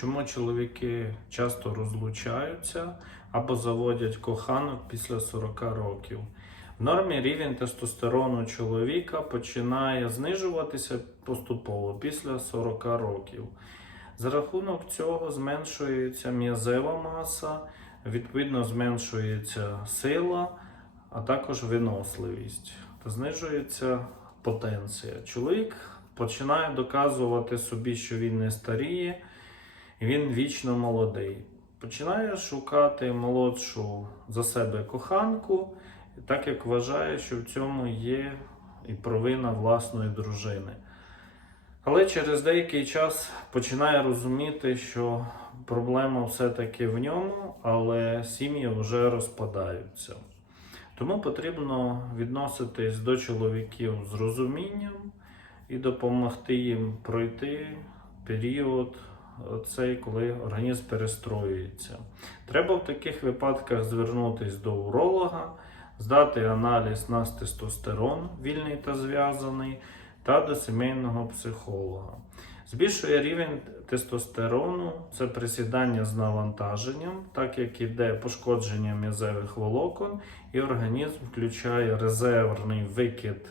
чому чоловіки часто розлучаються або заводять коханок після 40 років. В нормі рівень тестостерону чоловіка починає знижуватися поступово після 40 років. За рахунок цього зменшується м'язева маса, відповідно зменшується сила, а також виносливість та знижується потенція. Чоловік починає доказувати собі, що він не старіє, він вічно молодий. Починає шукати молодшу за себе коханку, так як вважає, що в цьому є і провина власної дружини. Але через деякий час починає розуміти, що проблема все-таки в ньому, але сім'ї вже розпадаються. Тому потрібно відноситись до чоловіків з розумінням і допомогти їм пройти період цей, коли організм перестроюється. Треба в таких випадках звернутися до уролога, здати аналіз на тестостерон, вільний та зв'язаний, та до сімейного психолога. Збільшує рівень тестостерону, це присідання з навантаженням, так як іде пошкодження м'язевих волокон, і організм включає резервний викид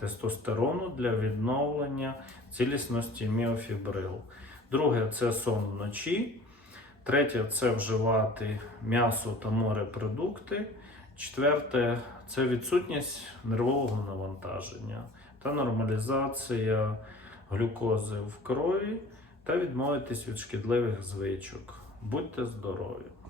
тестостерону для відновлення цілісності міофібрил. Друге це сон вночі. Третє це вживати м'ясо та морепродукти. Четверте це відсутність нервового навантаження та нормалізація глюкози в крові та відмовитись від шкідливих звичок. Будьте здорові!